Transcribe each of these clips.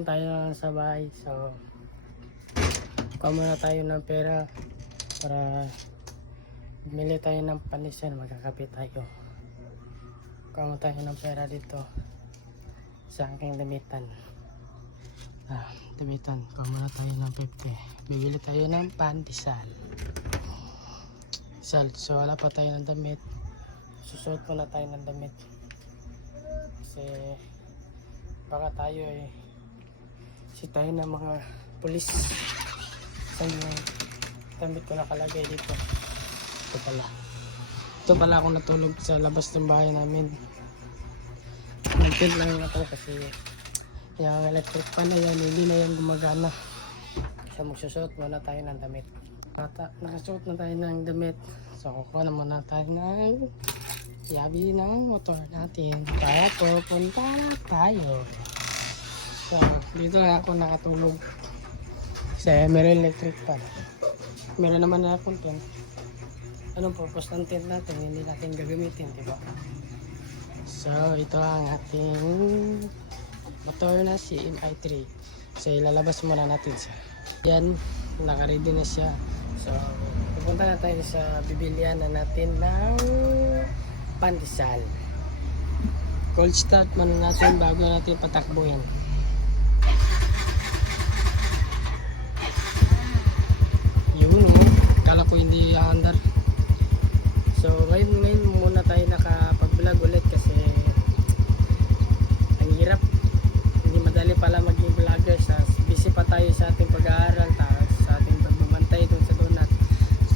din tayo sa bahay. So, kuha muna tayo ng pera para bumili tayo ng pandesal. Magkakape tayo. Kuha muna tayo ng pera dito sa aking damitan. Damitan. Kuha muna tayo ng 50. Bibili tayo ng pandesal. So, wala pa tayo ng damit. Susuot muna tayo ng damit. Kasi baka tayo si tayo ng mga pulis. Saan yung damit ko nakalagay dito? Ito pala ako natulog sa labas ng bahay namin. Nag-tent lang ako kasi yung electric fan na yan, hindi na yan gumagana. So magsusuot muna tayo ng damit. Nakasuot na tayo ng damit. So kukuha na muna tayo ng yabi ng motor natin kaya pupunta na tayo. So dito na ako nakatulog kasi meron electric fan, meron naman na akong tent. Anong purpose ng tent natin, hindi natin gagamitin, diba? So ito ang ating motor na CMI3. So ilalabas muna natin siya. Yan, naka-ready na siya. So pupunta na tayo sa bibilihan na natin ng pandesal. Cold start muna natin bago natin patakbuhin. Yun o, kala ko hindi andar. So ngayon muna tayo nakapag-vlog ulit kasi ang hirap, hindi madali pala maging vlogger. Busy pa tayo sa ating pag-aaral, sa ating pagbabantay doon sa donut.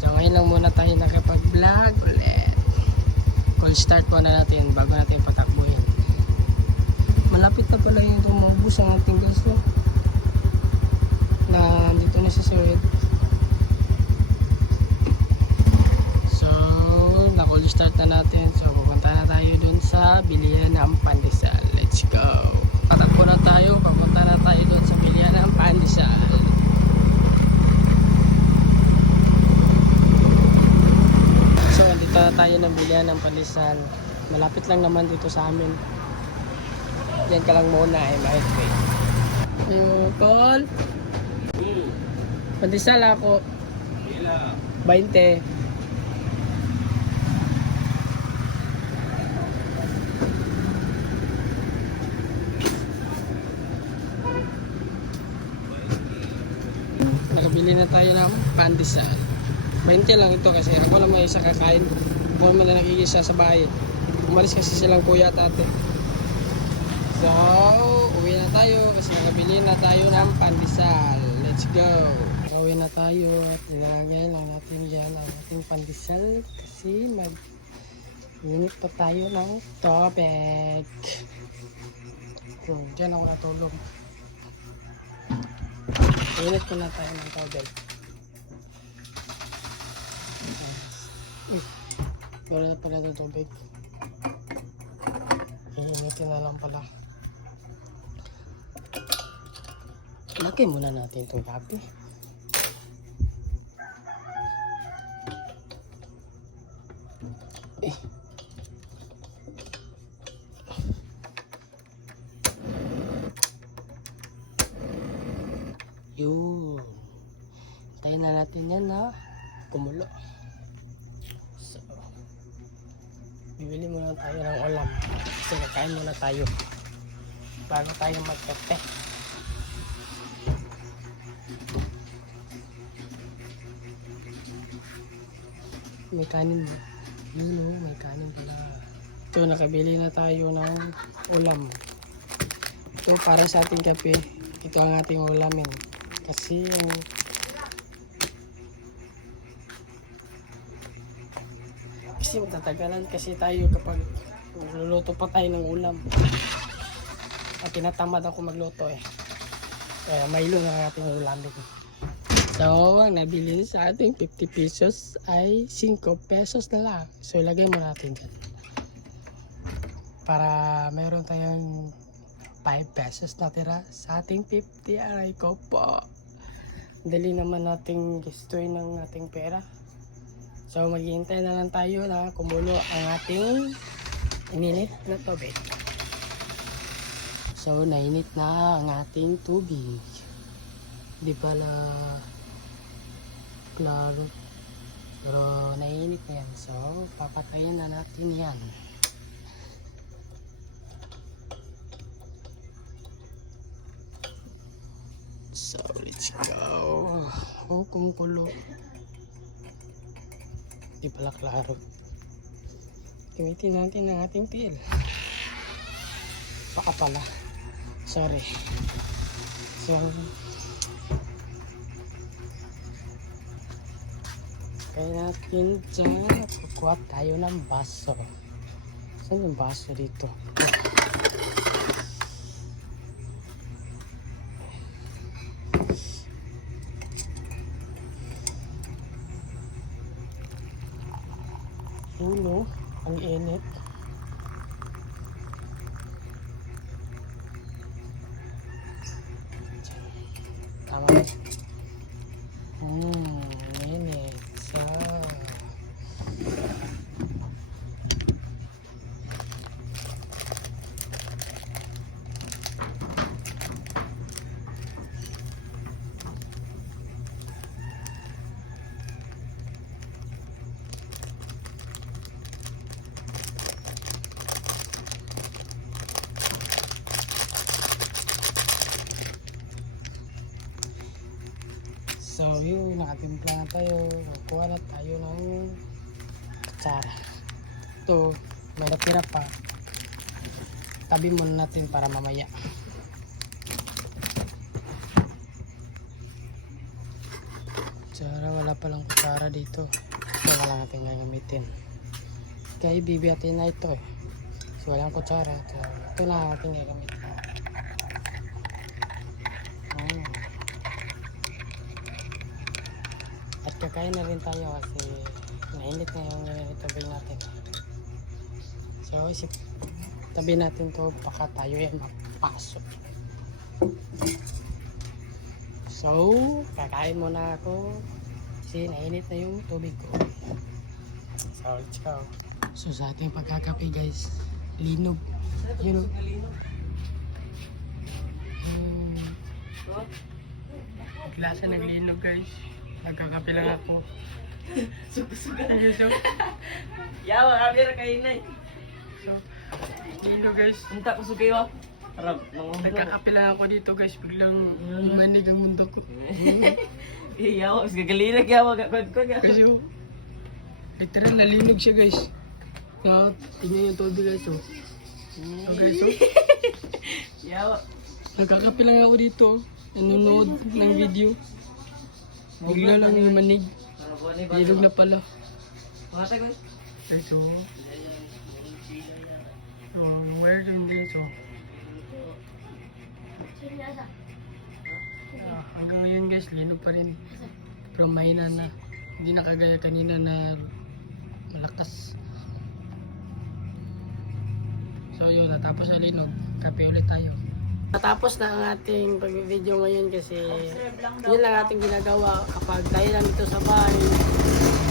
So ngayon lang muna tayo nakapag-vlog ulit. Cold start muna natin bago natin patakbuhin. Malapit na pala yung tumubos ang ating gas, no? Na dito na sa Suwed. So na-cold start na natin. So pupunta na tayo dun sa bilihan ng pandesal. Let's go. Patakbo na tayo. Papunta na tayo dun sa bilihan ng pandesal. So dito na tayo ng bilihan ng pandesal. Malapit lang naman dito sa amin. Diyan ka lang muna might wait. Paul, pandesal ako 20. Nakabili na tayo ng pandesal. 20 lang ito kasi ako lang may isa kakain. Ako naman na nag-iisa sa bahay. Umalis kasi silang kuya at ate. So uwi na tayo kasi nakabili na tayo ng pandesal. Let's go. Uwi na tayo at nilagay lang natin dyan ang ating pandesal kasi mag-init pa tayo ng tubig. So dyan ako natulog. Init ko na tayo ng tubig. Wala na pala ng tubig. Iinitin na lang pala. Lagay muna natin itong yabi. Yun. Tayo na natin yan na kumulo. So, bibili muna tayo ng ulam. Kasi kakain muna tayo bago tayo magkape. May kanin ba? Yun o, may kanin pala. Ito, nakabili na tayo ng ulam. Ito para sa ating kape. Ito ang ating ulamin. Kasi matatagalan kasi tayo kapag magluluto pa tayo ng ulam. At tinatamad ako magluto eh. Kaya Milo na ating ulamin. So ang nabili sa ating 50 pesos ay 5 pesos na lang. So ilagay mo natin dyan para meron tayong 5 pesos na tira sa ating 50. Aray ko po, dali naman nating gistuin ng ating pera. So maghihintay na lang tayo na kumulo ang ating ininit na tubig. So, nainit na ang ating tubig. Di pala klaro. Pero nainit na yan. So, papatayin na natin yan. So, let's go. Oh, kumukulo. Di pala klaro. Gamitin natin ang ating tiil. Baka pala. Sorry. So, kaya natin dyan. Kukuha tayo ng baso. Saan yung baso dito? Ulo, ang init. Tama ba? Init. So, so yun, nakatimpla na tayo. Kuha na tayo ng kutsara. Ito, may natira pa. Tabi muna natin para mamaya. Kutsara, wala palang kutsara dito. Ito na lang natin gagamitin. Kaya ibibiyatin na ito eh. So walang kutsara. So, ito lang natin gagamitin. At kakain na rin tayo kasi nainit na yung tabi natin. So isip tabi natin to baka tayo yan mapasok. So kakain muna ako kasi nainit na yung tubig ko. So let's go. So sa ating pagkakape guys, linog. You know, klase ng linog guys. Nagkakape lang ako. So, Yawa, kami ra kayo na. so, linog guys. Unta ko sugay wa. Harap, Nagkakape lang ako dito guys. Biglang manig ang mundo ko. yawa, mas gagalinag yawa. Kwan. Kasi literal nalinog siya guys. So, tingnan yung tubig guys. Oh. So guys, oh. Yawa. Nagkakape lang ako dito. Nanonood ng video. Bigla lang yung manig. Linog na pala. Mata ko. Ito. So, where yung guys, oh. Hanggang ngayon guys, linog pa rin. Pero mahina na. Hindi na kagaya kanina na malakas. So yun, natapos na linog. Kape ulit tayo. Natapos na ang ating pag-video ngayon kasi yun lang ating ginagawa kapag tayo lang dito sa bahay.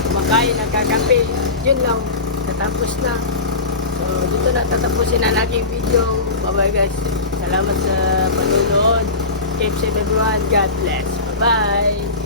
Kumakain, nagkakape. Yun lang. Natapos na. So dito na tatapusin ang aking video. Bye bye guys. Salamat sa panonood. Keep safe everyone. God bless. Bye bye.